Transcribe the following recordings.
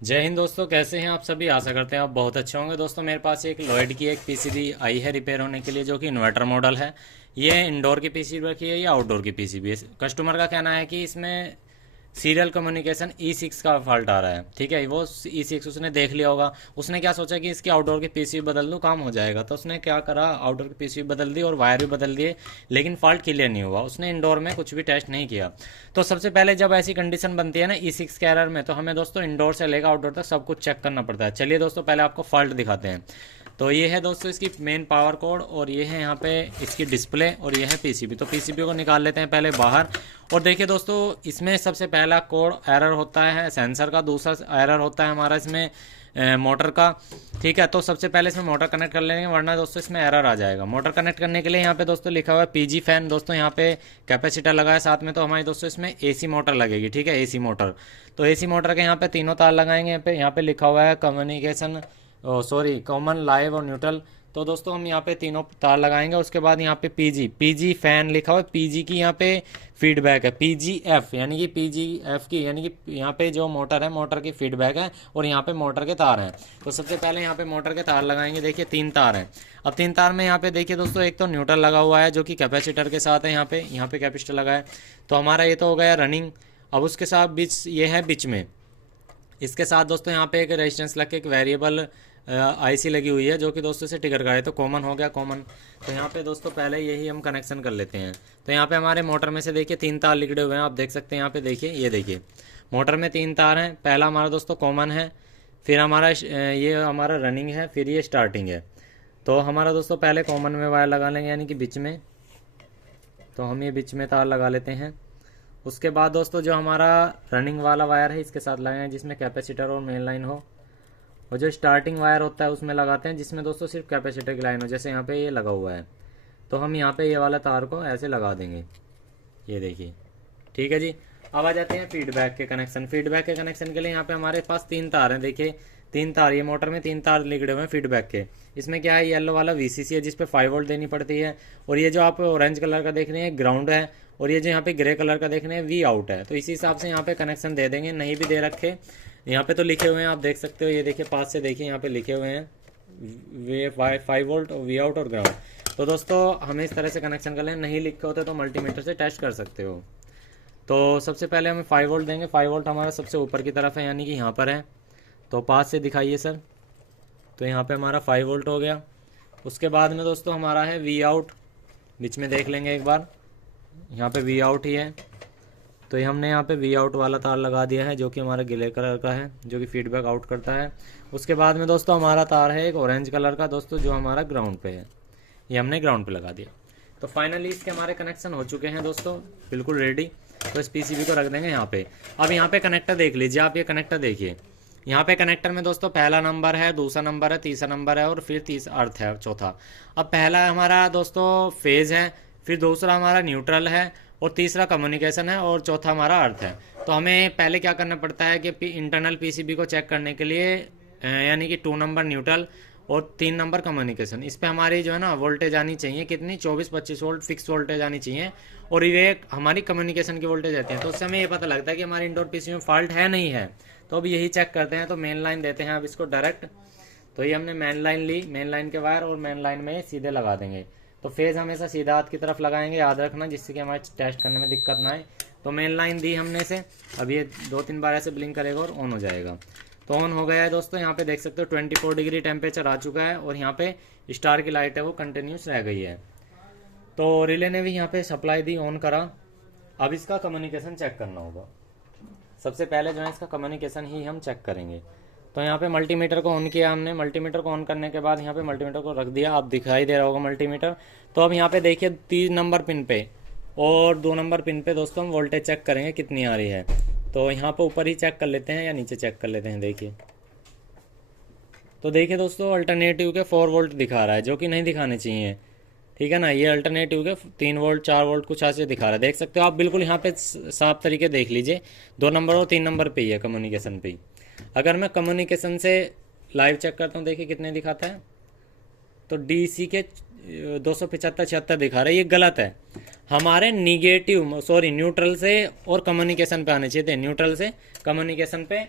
जय हिंद दोस्तों, कैसे हैं आप सभी। आशा करते हैं आप बहुत अच्छे होंगे। दोस्तों मेरे पास एक लॉयड की एक पीसीबी आई है रिपेयर होने के लिए, जो कि इन्वर्टर मॉडल है। ये इंडोर की पीसीबी रखी है या आउटडोर की पीसीबी है। कस्टमर का कहना है कि इसमें सीरियल कम्युनिकेशन E6 का फॉल्ट आ रहा है। ठीक है, वो E6 उसने देख लिया होगा। उसने क्या सोचा कि इसकी आउटडोर की पीसीबी बदल दूँ, काम हो जाएगा। तो उसने क्या करा, आउटडोर की पीसीबी बदल दी और वायर भी बदल दिए, लेकिन फॉल्ट क्लियर नहीं हुआ। उसने इंडोर में कुछ भी टेस्ट नहीं किया। तो सबसे पहले जब ऐसी कंडीशन बनती है ना E6 के एरर में, तो हमें दोस्तों इंडोर से लेकर आउटडोर तक सब कुछ चेक करना पड़ता है। चलिए दोस्तों, पहले आपको फॉल्ट दिखाते हैं। तो ये है दोस्तों इसकी मेन पावर कोड, और ये है यहाँ पे इसकी डिस्प्ले, और ये है पीसीबी। तो पीसीबी को निकाल लेते हैं पहले बाहर। और देखिए दोस्तों, इसमें सबसे पहला कोड एरर होता है सेंसर का, दूसरा एरर होता है हमारा इसमें मोटर का। ठीक है, तो सबसे पहले इसमें मोटर कनेक्ट कर लेंगे, वरना दोस्तों इसमें एरर आ जाएगा। मोटर कनेक्ट करने के लिए यहाँ पे दोस्तों लिखा हुआ है पीजी फैन। दोस्तों यहाँ पे कैपेसिटर लगा है साथ में, तो हमारी दोस्तों इसमें एसी मोटर लगेगी। ठीक है, एसी मोटर। तो एसी मोटर के यहाँ पे तीनों तार लगाएंगे। यहाँ पे लिखा हुआ है कम्युनिकेशन, सॉरी, कॉमन, लाइव और न्यूट्रल। तो दोस्तों हम यहाँ पे तीनों तार लगाएंगे। उसके बाद यहाँ पे पीजी पीजी फैन लिखा हुआ है। पीजी की यहाँ पे फीडबैक है, पीजीएफ यानी कि पीजीएफ की यानी कि यहाँ पे जो मोटर है, मोटर की फीडबैक है, और यहाँ पे मोटर के तार हैं। तो सबसे पहले यहाँ पे मोटर के तार लगाएंगे। देखिए 3 तार हैं। अब 3 तार में यहाँ पे देखिए दोस्तों, एक तो न्यूट्रल लगा हुआ है जो कि कैपेसिटर के साथ है। यहाँ पे कैपेसिटर लगा है। तो हमारा ये तो हो गया रनिंग। अब उसके साथ बीच ये है बीच में, इसके साथ दोस्तों यहाँ पे एक रेजिस्टेंस लग के एक वेरिएबल आईसी लगी हुई है, जो कि दोस्तों से टिकर का है। तो कॉमन हो गया, कॉमन। तो यहाँ पे दोस्तों पहले यही हम कनेक्शन कर लेते हैं। तो यहाँ पे हमारे मोटर में से देखिए 3 तार लिखड़े हुए हैं, आप देख सकते हैं। यहाँ पे देखिए, ये देखिए मोटर में 3 तार हैं। पहला हमारा दोस्तों कॉमन है, फिर हमारा ये हमारा रनिंग है, फिर ये स्टार्टिंग है। तो हमारा दोस्तों पहले कॉमन में वायर लगा लेंगे, यानी कि बीच में। तो हम ये बीच में तार लगा लेते हैं। उसके बाद दोस्तों जो हमारा रनिंग वाला वायर है, इसके साथ लगाएंगे, जिसमें कैपेसिटर और मेन लाइन हो। और जो स्टार्टिंग वायर होता है उसमें लगाते हैं, जिसमें दोस्तों सिर्फ कैपेसिटर की लाइन हो, जैसे यहाँ पे ये लगा हुआ है। तो हम यहाँ पे ये वाला तार को ऐसे लगा देंगे, ये देखिए। ठीक है जी। अब आ जाते हैं फीडबैक के कनेक्शन। फीडबैक के कनेक्शन के लिए यहाँ पे हमारे पास 3 तार हैं। देखिए 3 तार, ये मोटर में 3 तार लिखड़े हुए हैं फीडबैक के। इसमें क्या है, येलो वाला वीसीसी है, जिसपे 5 वोल्ट देनी पड़ती है। और ये जो आप ऑरेंज कलर का देख रहे हैं ग्राउंड है, और ये जो यहाँ पे ग्रे कलर का देख रहे हैं वी आउट है। तो इसी हिसाब से यहाँ पे कनेक्शन दे देंगे। नहीं भी दे रखे, यहाँ पे तो लिखे हुए हैं, आप देख सकते हो। ये देखिए पास से देखिए, यहाँ पे लिखे हुए हैं वे 5 वोल्ट और वी आउट और ग्राउंड। तो दोस्तों हमें इस तरह से कनेक्शन कर लें। नहीं लिखे होते तो मल्टीमीटर से टेस्ट कर सकते हो। तो सबसे पहले हमें 5 वोल्ट देंगे। 5 वोल्ट हमारा सबसे ऊपर की तरफ है, यानी कि यहाँ पर है। तो पास से दिखाइए सर। तो यहाँ पे हमारा 5 वोल्ट हो गया। उसके बाद में दोस्तों हमारा है वी आउट, बीच में देख लेंगे एक बार। यहाँ पे वी आउट ही है। तो ये हमने यहाँ पे वी आउट वाला तार लगा दिया है, जो कि हमारा ग्रे कलर का है, जो कि फीडबैक आउट करता है। उसके बाद में दोस्तों हमारा तार है एक ऑरेंज कलर का दोस्तों, जो हमारा ग्राउंड पे है। ये हमने ग्राउंड पे लगा दिया। तो फाइनली इसके हमारे कनेक्शन हो चुके हैं दोस्तों, बिल्कुल रेडी। तो इस पीसीबी को रख देंगे यहाँ पे। अब यहाँ पे कनेक्टर देख लीजिए आप, ये कनेक्टर देखिए। यहाँ पे कनेक्टर में दोस्तों पहला नंबर है, दूसरा नंबर है, तीसरा नंबर है, और फिर तीसरा अर्थ है, चौथा। अब पहला हमारा दोस्तों फेज है, फिर दूसरा हमारा न्यूट्रल है, और तीसरा कम्युनिकेशन है, और चौथा हमारा अर्थ है। तो हमें पहले क्या करना पड़ता है कि इंटरनल पीसीबी को चेक करने के लिए, यानी कि 2 नंबर न्यूट्रल और 3 नंबर कम्युनिकेशन, इस पे हमारी जो है ना वोल्टेज आनी चाहिए कितनी, 24-25 वोल्ट फिक्स वोल्टेज आनी चाहिए। और ये हमारी कम्युनिकेशन की वोल्टेज रहती है। तो उससे हमें ये पता लगता है कि हमारी इंडोर पीसी में फॉल्ट है नहीं है। तो अब यही चेक करते हैं। तो मेन लाइन देते हैं अब इसको डायरेक्ट। तो ये हमने मेन लाइन ली, मेन लाइन के वायर, और मेन लाइन में सीधे लगा देंगे। तो फेज हमेशा सीधा हाथ की तरफ लगाएंगे, याद रखना, जिससे कि हमारे टेस्ट करने में दिक्कत ना आए। तो मेन लाइन दी हमने से। अब ये 2-3 बार ऐसे ब्लिंक करेगा और ऑन हो जाएगा। तो ऑन हो गया है दोस्तों। यहाँ पे देख सकते हो 24 डिग्री टेम्परेचर आ चुका है, और यहाँ पे स्टार की लाइट है वो कंटिन्यूस रह गई है। तो रिले ने भी यहाँ पे सप्लाई दी, ऑन करा। अब इसका कम्युनिकेशन चेक करना होगा। सबसे पहले जो है इसका कम्युनिकेशन ही हम चेक करेंगे। तो यहाँ पे मल्टीमीटर को ऑन किया हमने। मल्टीमीटर को ऑन करने के बाद यहाँ पे मल्टीमीटर को रख दिया, आप दिखाई दे रहा होगा मल्टीमीटर। तो अब यहाँ पे देखिए 3 नंबर पिन पे और 2 नंबर पिन पे दोस्तों हम वोल्टेज चेक करेंगे कितनी आ रही है। तो यहाँ पे ऊपर ही चेक कर लेते हैं या नीचे चेक कर लेते हैं, देखिए। तो देखिए दोस्तों अल्टरनेटिव के 4 वोल्ट दिखा रहा है, जो कि नहीं दिखाने चाहिए। ठीक है ना, ये अल्टरनेटिव के 3 वोल्ट 4 वोल्ट कुछ ऐसे दिखा रहा है, देख सकते हो आप। बिल्कुल यहाँ पे साफ तरीके देख लीजिए, 2 नंबर और 3 नंबर पे ही है कम्युनिकेशन पे ही। अगर मैं कम्युनिकेशन से लाइव चेक करता हूँ, देखिए कितने दिखाता है। तो डीसी के 275-76 दिखा रहा है, ये गलत है। हमारे निगेटिव, सॉरी, न्यूट्रल से और कम्युनिकेशन पे आने चाहिए थे। न्यूट्रल से कम्युनिकेशन पे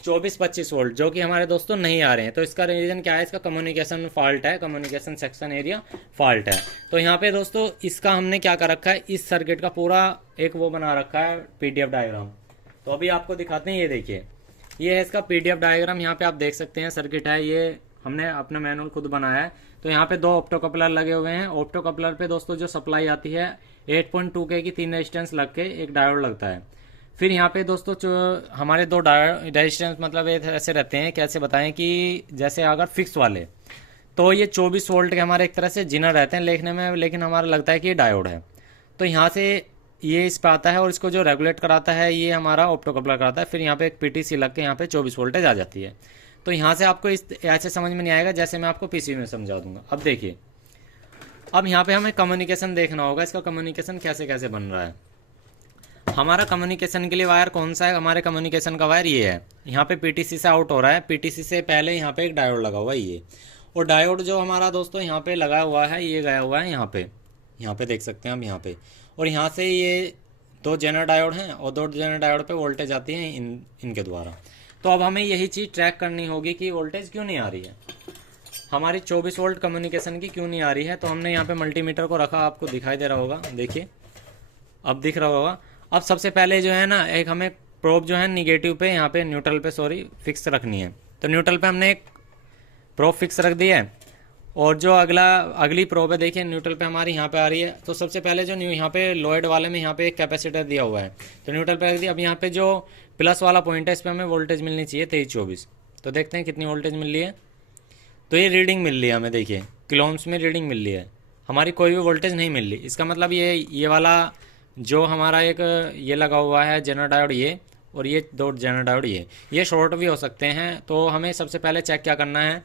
24-25 वोल्ट जो कि हमारे दोस्तों नहीं आ रहे हैं। तो इसका रीज़न क्या है, इसका कम्युनिकेशन फॉल्ट है, कम्युनिकेशन सेक्शन एरिया फॉल्ट है। तो यहाँ पे दोस्तों इसका हमने क्या कर रखा है, इस सर्किट का पूरा एक वो बना रखा है पीडीएफ डायग्राम। तो अभी आपको दिखाते हैं, ये देखिए ये है इसका पीडीएफ डायग्राम। यहाँ पे आप देख सकते हैं सर्किट है, ये हमने अपना मैनुअल खुद बनाया है। तो यहाँ पे 2 ऑप्टो कपलर लगे हुए हैं। ऑप्टो कपलर पे दोस्तों जो सप्लाई आती है 8.2 के की 3 रेजिस्टेंस लग के एक डायोड लगता है। फिर यहाँ पे दोस्तों जो हमारे 2 रेजिस्टेंस मतलब ऐसे रहते हैं, कैसे बताएं कि जैसे अगर फिक्स वाले तो ये 24 वोल्ट के हमारे एक तरह से जिनर रहते हैं देखने में, लेकिन हमारा लगता है कि ये डायोड है। तो यहाँ से ये इस पे आता है और इसको जो रेगुलेट कराता है ये हमारा ऑप्टो कपलर कराता है। फिर यहाँ पे एक पीटीसी लग के यहाँ पे 24 वोल्टेज आ जाती है। तो यहाँ से आपको इस ऐसे समझ में नहीं आएगा जैसे मैं आपको पीसी में समझा दूंगा। अब देखिए, अब यहाँ पे हमें कम्युनिकेशन देखना होगा, इसका कम्युनिकेशन कैसे कैसे बन रहा है। हमारा कम्युनिकेशन के लिए वायर कौन सा है, हमारे कम्युनिकेशन का वायर ये है। यहाँ पे पीटीसी से आउट हो रहा है, पीटीसी से पहले यहाँ पे एक डायोड लगा हुआ है ये, और डायोड जो हमारा दोस्तों यहाँ पे लगा हुआ है ये गया हुआ है यहाँ पे देख सकते हैं हम यहाँ पे। और यहाँ से ये 2 जेनर डायोड हैं और 2 जेनर डायोड पे वोल्टेज आती है इनके द्वारा। तो अब हमें यही चीज़ ट्रैक करनी होगी कि वोल्टेज क्यों नहीं आ रही है, हमारी 24 वोल्ट कम्युनिकेशन की क्यों नहीं आ रही है। तो हमने यहाँ पे मल्टीमीटर को रखा, आपको दिखाई दे रहा होगा, देखिए अब दिख रहा होगा। अब सबसे पहले जो है ना, एक हमें प्रोब जो है निगेटिव पे, यहाँ पे न्यूट्रल पे सॉरी फिक्स रखनी है। तो न्यूट्रल पे हमने एक प्रोब फिक्स रख दी है, और जो अगली प्रोब है देखिए न्यूट्रल पे हमारी यहाँ पे आ रही है। तो सबसे पहले जो यहाँ पे लोएड वाले में यहाँ पे एक कैपेसिटर दिया हुआ है, तो न्यूट्रल पे रख दिया। अब यहाँ पे जो प्लस वाला पॉइंट है इस पर हमें वोल्टेज मिलनी चाहिए 23-24। तो देखते हैं कितनी वोल्टेज मिल रही है। तो ये रीडिंग मिल रही है हमें, देखिए किलोम्स में रीडिंग मिल रही है, हमारी कोई भी वोल्टेज नहीं मिल रही। इसका मतलब ये वाला जो हमारा एक ये लगा हुआ है जेनर डायोड ये, और ये 2 जेनर डायोड ये शॉर्ट भी हो सकते हैं। तो हमें सबसे पहले चेक क्या करना है,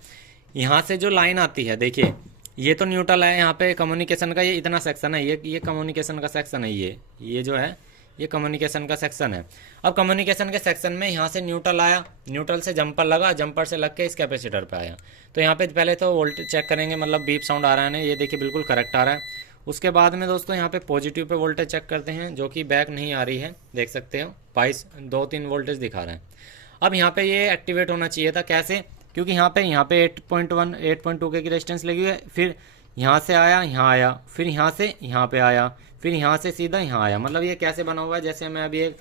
यहाँ से जो लाइन आती है देखिए ये तो न्यूट्रल है, यहाँ पे कम्युनिकेशन का ये इतना सेक्शन है, ये कम्युनिकेशन का सेक्शन है, ये जो है ये कम्युनिकेशन का सेक्शन है। अब कम्युनिकेशन के सेक्शन में यहाँ से न्यूट्रल आया, न्यूट्रल से जंपर लगा, जंपर से लग के इस कैपेसिटर पे आया। तो यहाँ पे पहले तो वोल्टेज चेक करेंगे, मतलब बीप साउंड आ रहा है ना, ये देखिए बिल्कुल करेक्ट आ रहा है। उसके बाद में दोस्तों यहाँ पे पॉजिटिव पे वोल्टेज चेक करते हैं, जो कि बैक नहीं आ रही है, देख सकते हो 2-3 वोल्टेज दिखा रहा है। अब यहाँ पे ये एक्टिवेट होना चाहिए था, कैसे, क्योंकि यहाँ पे 8.1 8.2 के की रेजिस्टेंस लगी हुई है। फिर यहाँ से आया, यहाँ आया, फिर यहाँ से यहाँ पे आया, फिर यहाँ से सीधा यहाँ आया। मतलब ये कैसे बना हुआ है, जैसे मैं अभी एक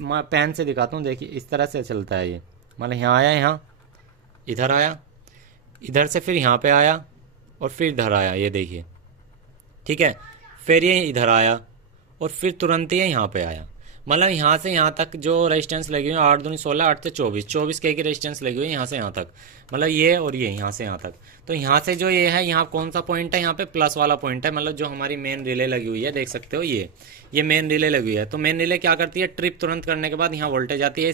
पेन से दिखाता हूँ, देखिए इस तरह से चलता है ये। मतलब यहाँ आया, यहाँ इधर आया, इधर से फिर यहाँ पे आया, और फिर इधर आया, ये देखिए ठीक है। फिर ये इधर आया, और फिर तुरंत ही यहाँ पे आया। मतलब यहाँ से यहाँ तक जो रेजिस्टेंस लगी हुई है 8 दूनी 16, 8 से 24 के की रेजिस्टेंस लगी हुई है यहाँ से यहाँ तक, मतलब ये और ये यहाँ से यहाँ तक। तो यहाँ से जो ये है, यहाँ कौन सा पॉइंट है, यहाँ पे प्लस वाला पॉइंट है, मतलब जो हमारी मेन रिले लगी हुई है, देख सकते हो ये मेन रिले लगी हुई है। तो मेन रिले क्या करती है, ट्रिप तुरंत करने के बाद यहाँ वोल्टेज आती है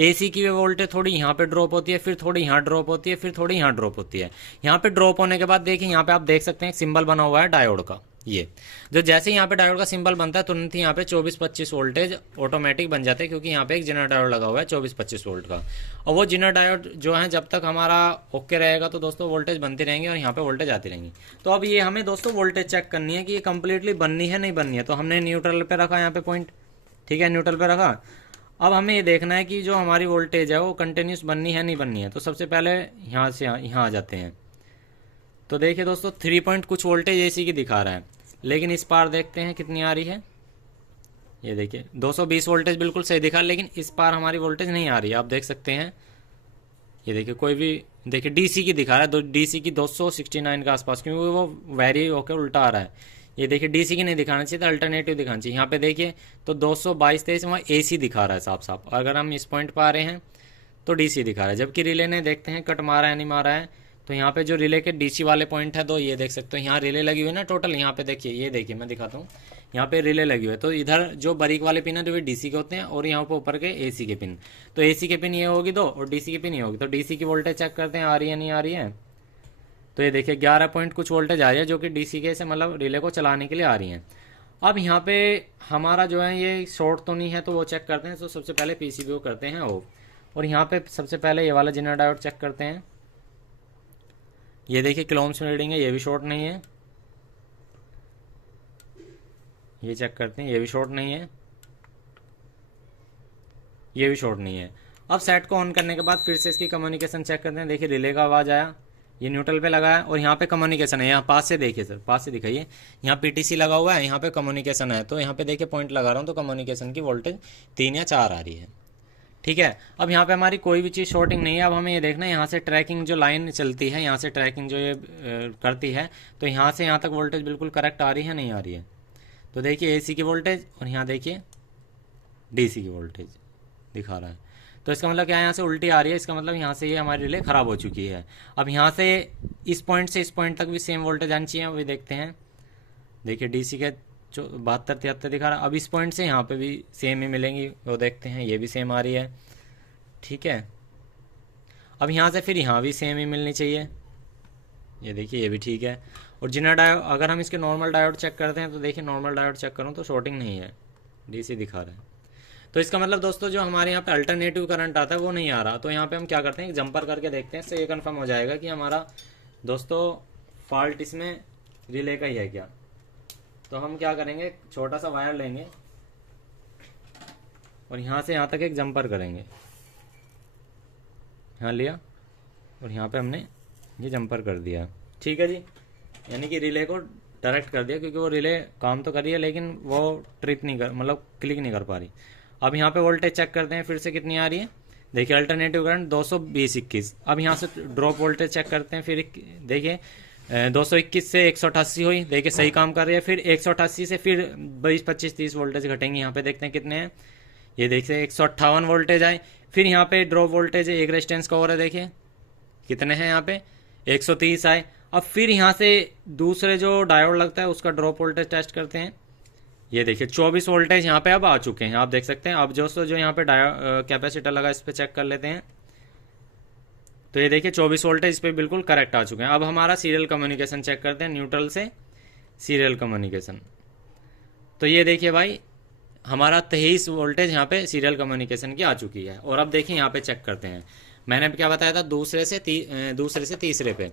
एसी की वोल्टेज थोड़ी यहाँ पे ड्रॉप होती है, फिर थोड़ी यहाँ ड्रॉप होती है, फिर थोड़ी यहाँ ड्रॉप होती है। यहाँ पे ड्रॉप होने के बाद देखिए यहाँ पे आप देख सकते हैं सिंबल बना हुआ है डायोड का, ये जो जैसे यहाँ पे डायोड का सिंबल बनता है तुरंत ही यहाँ पे 24-25 वोल्टेज ऑटोमेटिक बन जाते हैं, क्योंकि यहाँ पे एक जेनर डायोड लगा हुआ है 24-25 वोल्ट का। और वो जेनर डायोड जो है जब तक हमारा ओके रहेगा तो दोस्तों वोल्टेज बनती रहेंगी और यहाँ पे वोल्टेज आती रहेंगी। तो अब ये हमें दोस्तों वोल्टेज चेक करनी है कि ये कंप्लीटली बननी है नहीं बननी है। तो हमने न्यूट्रल पे रखा यहाँ पे पॉइंट, ठीक है, न्यूट्रल पे रखा। अब हमें ये देखना है कि जो हमारी वोल्टेज है वो कंटिन्यूस बननी है नहीं बननी है। तो सबसे पहले यहाँ से यहाँ आ जाते हैं। तो देखिए दोस्तों 3 पॉइंट कुछ वोल्टेज एसी की दिखा रहा है, लेकिन इस पार देखते हैं कितनी आ रही है। ये देखिए 220 वोल्टेज बिल्कुल सही दिखा, लेकिन इस पार हमारी वोल्टेज नहीं आ रही है, आप देख सकते हैं। ये देखिए कोई भी देखिए डीसी की दिखा रहा है, डीसी की 269 के आसपास, क्योंकि वो वेरी होकर उल्टा आ रहा है। ये देखिए डीसी की नहीं दिखाना चाहिए था, अल्टरनेटिव दिखाना चाहिए। यहाँ पे देखिए तो 222-23 वहाँ एसी दिखा रहा है साफ साफ। अगर हम इस पॉइंट पर आ रहे हैं तो डीसी दिखा रहा है, जबकि रिले ने देखते हैं कट मारा है नहीं मारा है। तो यहाँ पे जो रिले के डीसी वाले पॉइंट है दो, ये देख सकते हो यहाँ रिले लगी हुई है ना टोटल। यहाँ पे देखिए, ये देखिए मैं दिखाता हूँ, यहाँ पे रिले लगी हुई है। तो इधर जो बारीक वाले पिन है जो डीसी के होते हैं, और यहाँ पे ऊपर के एसी के पिन। तो एसी के पिन ये होगी दो और डीसी की पिन ये होगी। तो डीसी की वोल्टेज चेक करते हैं आ रही है नहीं आ रही है। तो ये देखिए 11 पॉइंट कुछ वोल्टेज आ रही है, जो कि डीसी के से मतलब रिले को चलाने के लिए आ रही है। अब यहाँ पे हमारा जो है ये शॉर्ट तो नहीं है, तो वो चेक करते हैं। तो सबसे पहले पीसीबी को करते हैं ऑफ, और यहाँ पे सबसे पहले ये वाला जेनर डायोड चेक करते हैं। ये देखिए किलोम्स में रीडिंग है, ये भी शॉर्ट नहीं है। ये चेक करते हैं, ये भी शॉर्ट नहीं है, ये भी शॉर्ट नहीं है। अब सेट को ऑन करने के बाद फिर से इसकी कम्युनिकेशन चेक करते हैं। देखिए रिले का आवाज़ आया, ये न्यूट्रल पे लगा है और यहाँ पे कम्युनिकेशन है। यहाँ पास से देखिए सर, पास से दिखाइए, यहाँ पीटीसी लगा हुआ है, यहाँ पे कम्युनिकेशन है। तो यहाँ पे देखिए पॉइंट लगा रहा हूँ तो कम्युनिकेशन की वोल्टेज 3 या 4 आ रही है। ठीक है, अब यहाँ पे हमारी कोई भी चीज़ शॉर्टिंग नहीं है। अब हमें ये देखना है यहाँ से ट्रैकिंग जो लाइन चलती है, यहाँ से ट्रैकिंग जो ये करती है, तो यहाँ से यहाँ तक वोल्टेज बिल्कुल करेक्ट आ रही है नहीं आ रही है। तो देखिए एसी की वोल्टेज और यहाँ देखिए डीसी की वोल्टेज दिखा रहा है। तो इसका मतलब क्या है, यहाँ से उल्टी आ रही है, इसका मतलब यहाँ से ये हमारी रिले ख़राब हो चुकी है। अब यहाँ से इस पॉइंट से इस पॉइंट तक भी सेम वोल्टेज आनी चाहिए, वही देखते हैं। देखिए डीसी के 72-73 दिखा रहा है। अब इस पॉइंट से यहाँ पे भी सेम ही मिलेंगी, वो देखते हैं, ये भी सेम आ रही है। ठीक है, अब यहाँ से फिर यहाँ भी सेम ही मिलनी चाहिए, ये देखिए ये भी ठीक है। और जिना डायोड, अगर हम इसके नॉर्मल डायोड चेक करते हैं तो देखिए नॉर्मल डायोड चेक करूँ तो शॉर्टिंग नहीं है, डीसी दिखा रहा है। तो इसका मतलब दोस्तों जो हमारे यहाँ पे अल्टरनेटिव करंट आता है वो नहीं आ रहा। तो यहाँ पे हम क्या करते हैं, जंपर करके देखते हैं, इससे ये कंफर्म हो जाएगा कि हमारा दोस्तों फॉल्ट इसमें रिले का ही है क्या। तो हम क्या करेंगे, छोटा सा वायर लेंगे और यहाँ से यहाँ तक एक जंपर करेंगे, यहाँ लिया और यहाँ पे हमने ये जंपर कर दिया। ठीक है जी, यानी कि रिले को डायरेक्ट कर दिया, क्योंककि वो रिले काम तो कर रही है लेकिन वो ट्रिप नहीं कर, मतलब क्लिक नहीं कर पा रही। अब यहाँ पे वोल्टेज चेक करते हैं फिर से कितनी आ रही है। देखिए अल्टरनेटिव करंट 220-21। अब यहाँ से ड्रॉप वोल्टेज चेक करते हैं, फिर देखिए 221 से 188 हुई, देखिए सही काम कर रही है। फिर 188 से फिर 20, 25, 30 वोल्टेज घटेंगे। यहाँ पे देखते हैं कितने हैं, ये देखिए 158 वोल्टेज आए। फिर यहाँ पे ड्रॉप वोल्टेज है, एक रेजिस्टेंस का और है, देखिए कितने हैं यहाँ पे 130 आए। अब फिर यहाँ से दूसरे जो डायोड लगता है उसका ड्रॉप वोल्टेज टेस्ट करते हैं। ये देखिए 24 वोल्टेज यहाँ पे अब आ चुके हैं, आप देख सकते हैं। अब जो यहाँ पे कैपेसिटर लगा इस पे चेक कर लेते हैं, तो ये देखिए 24 वोल्टेज इस पे बिल्कुल करेक्ट आ चुके हैं। अब हमारा सीरियल कम्युनिकेशन चेक करते हैं, न्यूट्रल से सीरियल कम्युनिकेशन। तो ये देखिए भाई हमारा 23 वोल्टेज यहाँ पे सीरियल कम्युनिकेशन की आ चुकी है। और अब देखिए यहाँ पे चेक करते हैं, मैंने क्या बताया था, दूसरे से तीसरे पे।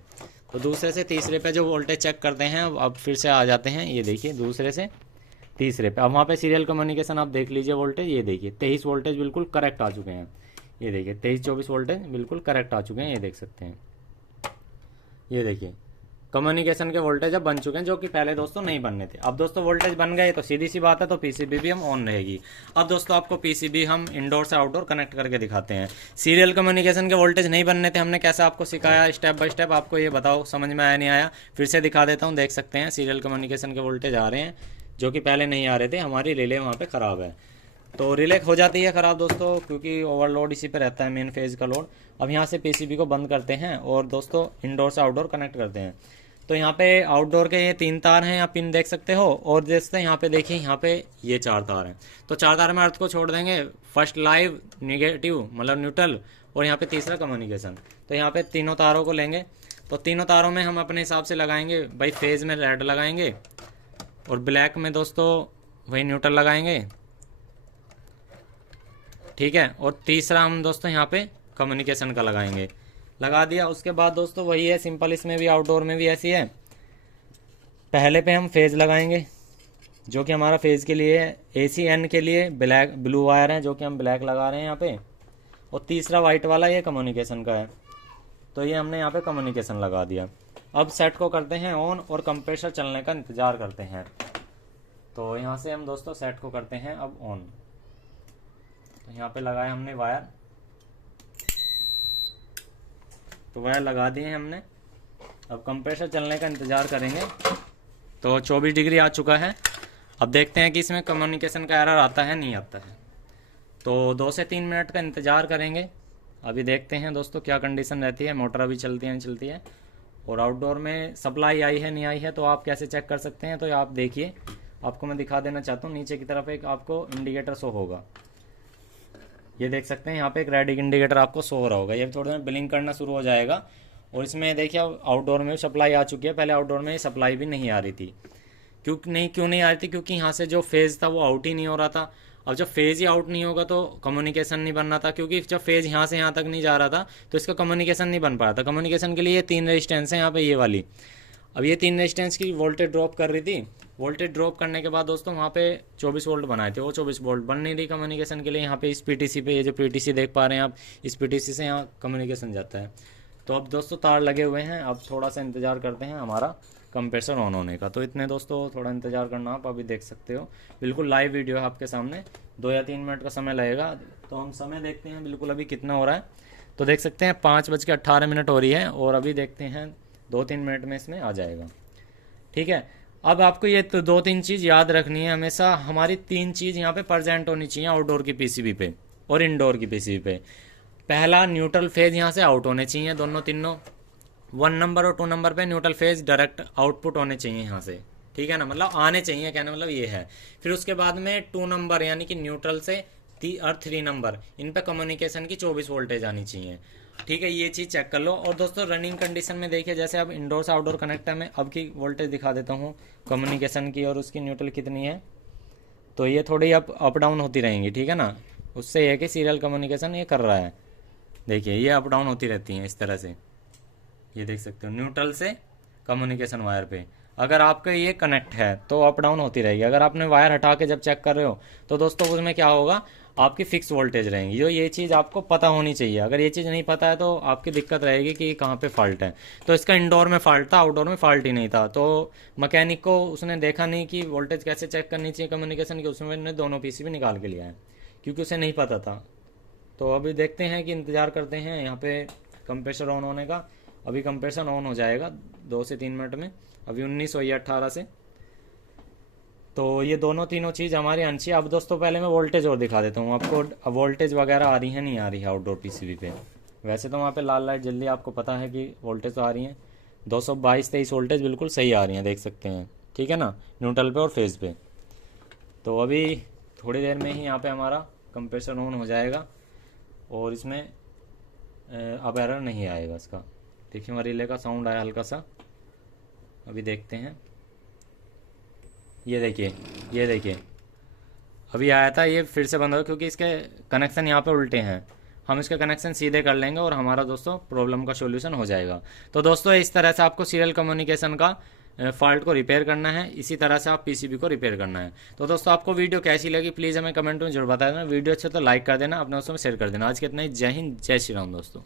तो दूसरे से तीसरे पे जो वोल्टेज चेक करते हैं, अब फिर से आ जाते हैं, ये देखिए दूसरे से तीसरे पे। अब वहाँ पे सीरियल कम्युनिकेशन आप देख लीजिए वोल्टेज, ये देखिए 23 वोल्टेज बिल्कुल करेक्ट आ चुके हैं। ये देखिए 23-24 वोल्टेज बिल्कुल करेक्ट आ चुके हैं, ये देख सकते हैं। ये देखिए कम्युनिकेशन के वोल्टेज अब बन चुके हैं, जो कि पहले दोस्तों नहीं बनने थे। अब दोस्तों वोल्टेज बन गए तो सीधी सी बात है, तो पीसीबी भी हम ऑन रहेगी। अब दोस्तों आपको पीसीबी हम इंडोर से आउटडोर कनेक्ट करके दिखाते हैं। सीरियल कम्युनिकेशन के वोल्टेज नहीं बनने थे, हमने कैसे आपको सिखाया स्टेप बाय स्टेप, आपको ये बताओ समझ में आया नहीं आया। फिर से दिखा देता हूँ, देख सकते हैं सीरियल कम्युनिकेशन के वोल्टेज आ रहे हैं, जो कि पहले नहीं आ रहे थे। हमारी रिले वहाँ पे ख़राब है, तो रिले हो जाती है ख़राब दोस्तों, क्योंकि ओवरलोड इसी पे रहता है, मेन फेज़ का लोड। अब यहाँ से पीसीबी को बंद करते हैं और दोस्तों इंडोर से आउटडोर कनेक्ट करते हैं। तो यहाँ पे आउटडोर के ये 3 तार हैं, आप पिन देख सकते हो। और जैसे यहाँ पे देखिए, यहाँ पे ये 4 तार हैं। तो 4 तार में अर्थ को छोड़ देंगे, फर्स्ट लाइव, नेगेटिव मतलब न्यूट्रल, और यहाँ पे तीसरा कम्युनिकेशन। तो यहाँ पे तीनों तारों को लेंगे, तो तीनों तारों में हम अपने हिसाब से लगाएंगे भाई। फेज़ में रेड लगाएंगे और ब्लैक में दोस्तों वही न्यूट्रल लगाएंगे, ठीक है। और तीसरा हम दोस्तों यहाँ पे कम्युनिकेशन का लगाएंगे, लगा दिया। उसके बाद दोस्तों वही है सिंपल, इसमें भी आउटडोर में भी ऐसी है। पहले पे हम फेज़ लगाएंगे, जो कि हमारा फेज़ के लिए है। एसी एन के लिए ब्लू वायर है, जो कि हम ब्लैक लगा रहे हैं यहाँ पे। और तीसरा वाइट वाला ये कम्युनिकेशन का है, तो ये हमने यहाँ पे कम्युनिकेशन लगा दिया। अब सेट को करते हैं ऑन और कंप्रेसर चलने का इंतज़ार करते हैं। तो यहाँ से हम दोस्तों सेट को करते हैं अब ऑन। तो यहाँ पे लगाया हमने वायर, तो वायर लगा दिए हैं हमने। अब कंप्रेसर चलने का इंतज़ार करेंगे। तो 24 डिग्री आ चुका है। अब देखते हैं कि इसमें कम्युनिकेशन का एरर आता है नहीं आता है। तो 2 से 3 मिनट का इंतज़ार करेंगे। अभी देखते हैं दोस्तों क्या कंडीशन रहती है, मोटर अभी चलती है नहीं चलती है। और आउटडोर में सप्लाई आई है नहीं आई है, तो आप कैसे चेक कर सकते हैं, तो आप देखिए, आपको मैं दिखा देना चाहता हूँ। नीचे की तरफ एक आपको इंडिकेटर शो होगा, ये देख सकते हैं। यहाँ पे एक रेड इंडिकेटर आपको शो हो रहा होगा, ये थोड़ी देर में ब्लिंक करना शुरू हो जाएगा। और इसमें देखिए आउटडोर में सप्लाई आ चुकी है। पहले आउटडोर में सप्लाई भी नहीं आ रही थी, क्यों नहीं आ रही थी, क्योंकि यहाँ से जो फेज़ था वो आउट ही नहीं हो रहा था। अब जब फेज़ ही आउट नहीं होगा तो कम्युनिकेशन नहीं बन रहा था, क्योंकि जब फेज़ यहाँ से यहाँ तक नहीं जा रहा था तो इसका कम्युनिकेशन नहीं बन पा रहा था। कम्युनिकेशन के लिए 3 रेजिस्टेंस हैं यहाँ पे, ये वाली। अब ये 3 रेजिस्टेंस की वोल्टेज ड्रॉप कर रही थी। वोल्टेज ड्रॉप करने के बाद दोस्तों वहाँ पे 24 वोल्ट बनाए थे, वो 24 वोल्ट बन नहीं रही कम्युनिकेशन के लिए। यहाँ पे इस पीटीसी पे, ये जो पीटीसी देख पा रहे हैं आप, इस पीटीसी से यहाँ कम्युनिकेशन जाता है। तो अब दोस्तों तार लगे हुए हैं, अब थोड़ा सा इंतज़ार करते हैं हमारा कंप्रेसर ऑन होने का। तो इतने दोस्तों थोड़ा इंतज़ार करना, आप अभी देख सकते हो बिल्कुल लाइव वीडियो है आपके सामने। 2 या 3 मिनट का समय लगेगा। तो हम समय देखते हैं बिल्कुल अभी कितना हो रहा है। तो देख सकते हैं 5:18 हो रही है, और अभी देखते हैं 2-3 मिनट में इसमें आ जाएगा। ठीक है, अब आपको ये तो 2-3 चीज़ याद रखनी है हमेशा। हमारी 3 चीज़ यहाँ पे प्रेजेंट होनी चाहिए आउटडोर की पीसीबी पे और इंडोर की पीसीबी पे। पहला, न्यूट्रल फेज यहाँ से आउट होने चाहिए दोनों तीनों। 1 नंबर और 2 नंबर पे न्यूट्रल फेज डायरेक्ट आउटपुट होने चाहिए यहाँ से, ठीक है ना, मतलब आने चाहिए, कहने मतलब ये है। फिर उसके बाद में 2 नंबर यानी कि न्यूट्रल से और 3 नंबर, इन पे कम्युनिकेशन की 24 वोल्टेज आनी चाहिए। ठीक है, ये चीज़ चेक कर लो। और दोस्तों रनिंग कंडीशन में देखिए, जैसे अब इंडोर से आउटडोर कनेक्ट है, मैं अब की वोल्टेज दिखा देता हूँ कम्युनिकेशन की, और उसकी न्यूट्रल कितनी है। तो ये थोड़ी अप डाउन होती रहेंगी, ठीक है ना। उससे यह कि सीरियल कम्युनिकेशन ये कर रहा है। देखिए ये अप डाउन होती रहती हैं इस तरह से, ये देख सकते हो न्यूट्रल से कम्युनिकेशन वायर पे। अगर आपका ये कनेक्ट है तो अप डाउन होती रहेगी। अगर आपने वायर हटा के जब चेक कर रहे हो तो दोस्तों उसमें क्या होगा, आपकी फिक्स वोल्टेज रहेंगी। जो ये चीज़ आपको पता होनी चाहिए। अगर ये चीज़ नहीं पता है तो आपकी दिक्कत रहेगी कि कहाँ पे फॉल्ट है। तो इसका इंडोर में फॉल्ट था, आउटडोर में फॉल्ट ही नहीं था। तो मैकेनिक को उसने देखा नहीं कि वोल्टेज कैसे चेक करनी चाहिए कम्युनिकेशन की, उसमें दोनों पीसीबी निकाल के लिया है क्योंकि उसे नहीं पता था। तो अभी देखते हैं कि इंतज़ार करते हैं यहाँ पे कंप्रेसर ऑन होने का। अभी कंप्रेसर ऑन हो जाएगा 2 से 3 मिनट में। अभी 19 हुई है 18 से। तो ये दोनों तीनों चीज़ हमारी आनी चाहिए। अब दोस्तों पहले मैं वोल्टेज और दिखा देता हूँ आपको, वोल्टेज वगैरह आ रही है नहीं आ रही है आउटडोर पीसीबी पे। वैसे तो वहाँ पे लाल लाइट जल्दी, आपको पता है कि वोल्टेज तो आ रही है 222-23 वोल्टेज बिल्कुल सही आ रही हैं, देख सकते हैं, ठीक है ना, न्यूट्रल पे और फेज पे। तो अभी थोड़ी देर में ही यहाँ पे हमारा कंप्रेसर ऑन हो जाएगा और इसमें अब एरर नहीं आएगा इसका। देखिए हमारे रिले का साउंड आया हल्का सा, अभी देखते हैं। ये देखिए अभी आया था, ये फिर से बंद हो क्योंकि इसके कनेक्शन यहाँ पे उल्टे हैं। हम इसके कनेक्शन सीधे कर लेंगे और हमारा दोस्तों प्रॉब्लम का सॉल्यूशन हो जाएगा। तो दोस्तों इस तरह से आपको सीरियल कम्युनिकेशन का फॉल्ट को रिपेयर करना है, इसी तरह से आप पीसीबी को रिपेयर करना है। तो दोस्तों आपको वीडियो कैसी लगी प्लीज़ हमें कमेंट में जरूर बता देना। वीडियो अच्छा तो लाइक कर देना, अपने दोस्तों में शेयर कर देना। आज के इतना ही, जय हिंद जय श्री राम दोस्तों।